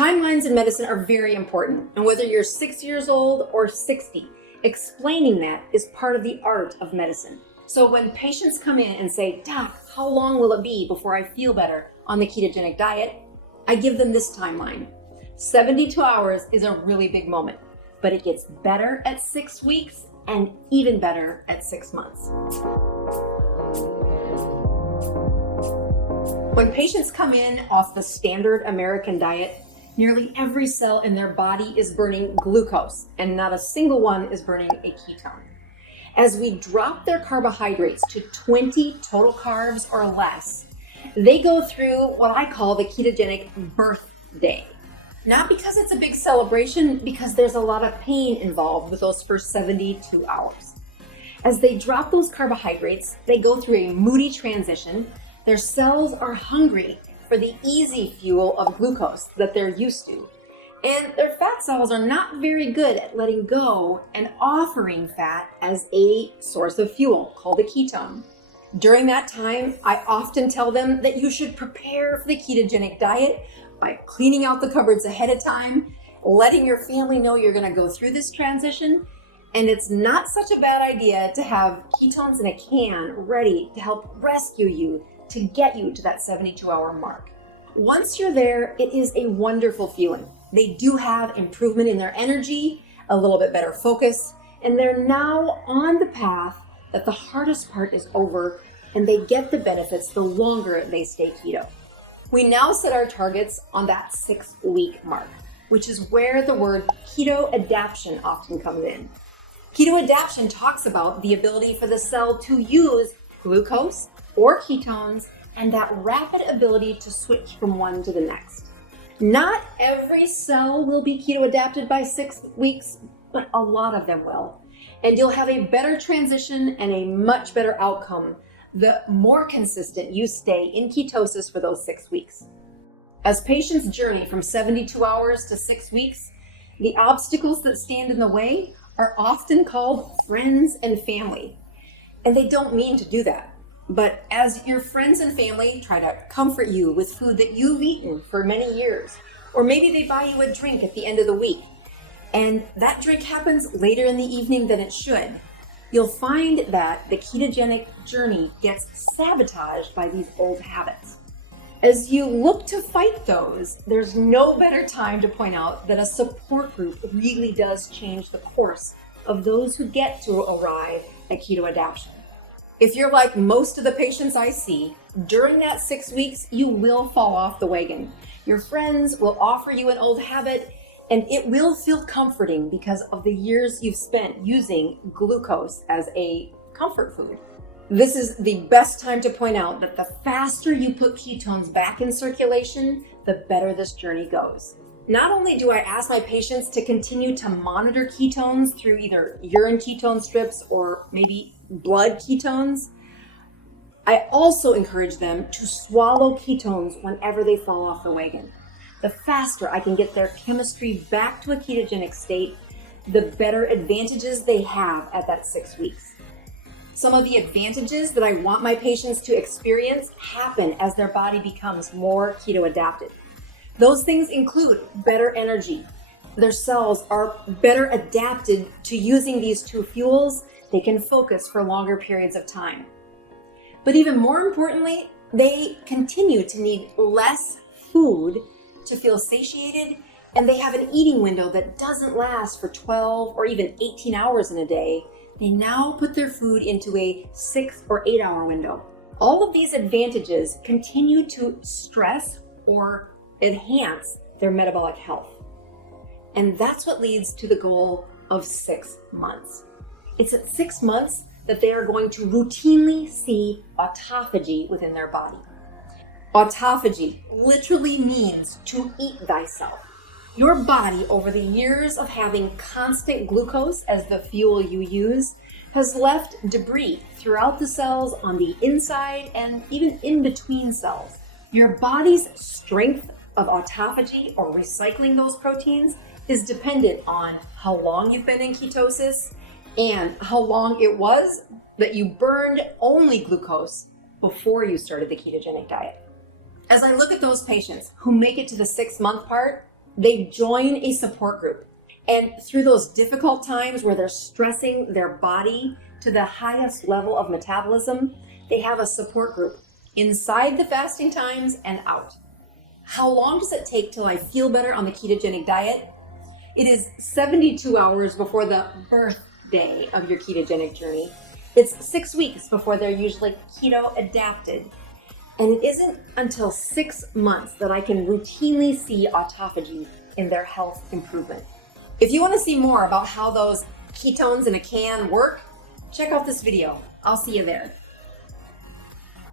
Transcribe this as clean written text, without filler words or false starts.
Timelines in medicine are very important, and whether you're 6 years old or 60, explaining that is part of the art of medicine. So when patients come in and say, "Doc, how long will it be before I feel better on the ketogenic diet?" I give them this timeline. 72 hours is a really big moment, but it gets better at 6 weeks and even better at 6 months. When patients come in off the standard American diet, nearly every cell in their body is burning glucose, and not a single one is burning a ketone. As we drop their carbohydrates to 20 total carbs or less, they go through what I call the ketogenic birth day. Not because it's a big celebration, because there's a lot of pain involved with those first 72 hours. As they drop those carbohydrates, they go through a moody transition. Their cells are hungry for the easy fuel of glucose that they're used to. And their fat cells are not very good at letting go and offering fat as a source of fuel called a ketone. During that time, I often tell them that you should prepare for the ketogenic diet by cleaning out the cupboards ahead of time, letting your family know you're going to go through this transition. And it's not such a bad idea to have ketones in a can ready to help rescue you to get you to that 72-hour mark. Once you're there, it is a wonderful feeling. They do have improvement in their energy, a little bit better focus, and they're now on the path that the hardest part is over, and they get the benefits the longer they stay keto. We now set our targets on that 6-week mark, which is where the word keto adaptation often comes in. Keto adaptation talks about the ability for the cell to use glucose or ketones and that rapid ability to switch from one to the next. Not every cell will be keto adapted by 6 weeks, but a lot of them will. And you'll have a better transition and a much better outcome the more consistent you stay in ketosis for those 6 weeks. As patients journey from 72 hours to 6 weeks, the obstacles that stand in the way are often called friends and family. And they don't mean to do that. But as your friends and family try to comfort you with food that you've eaten for many years, or maybe they buy you a drink at the end of the week, and that drink happens later in the evening than it should, you'll find that the ketogenic journey gets sabotaged by these old habits. As you look to fight those, there's no better time to point out that a support group really does change the course of those who get to arrive at keto adaptation. If you're like most of the patients I see, during that 6 weeks, you will fall off the wagon. Your friends will offer you an old habit, and it will feel comforting because of the years you've spent using glucose as a comfort food. This is the best time to point out that the faster you put ketones back in circulation, the better this journey goes. Not only do I ask my patients to continue to monitor ketones through either urine ketone strips or maybe blood ketones, I also encourage them to swallow ketones whenever they fall off the wagon. The faster I can get their chemistry back to a ketogenic state, the better advantages they have at that 6 weeks. Some of the advantages that I want my patients to experience happen as their body becomes more keto adapted. Those things include better energy. Their cells are better adapted to using these two fuels. They can focus for longer periods of time. But even more importantly, they continue to need less food to feel satiated, and they have an eating window that doesn't last for 12 or even 18 hours in a day. They now put their food into a 6 or 8 hour window. All of these advantages continue to stress or enhance their metabolic health. And that's what leads to the goal of 6 months. It's at 6 months that they are going to routinely see autophagy within their body. Autophagy literally means to eat thyself. Your body, over the years of having constant glucose as the fuel you use, has left debris throughout the cells on the inside and even in between cells. Your body's strength of autophagy, or recycling those proteins, is dependent on how long you've been in ketosis and how long it was that you burned only glucose before you started the ketogenic diet. As I look at those patients who make it to the 6 month part, They join a support group. And through those difficult times where they're stressing their body to the highest level of metabolism, they have a support group inside the fasting times and out. How long does it take till I feel better on the ketogenic diet? It is 72 hours before the birthday of your ketogenic journey. It's 6 weeks before they're usually keto adapted. And it isn't until 6 months that I can routinely see autophagy in their health improvement. If you want to see more about how those ketones in a can work, check out this video. I'll see you there.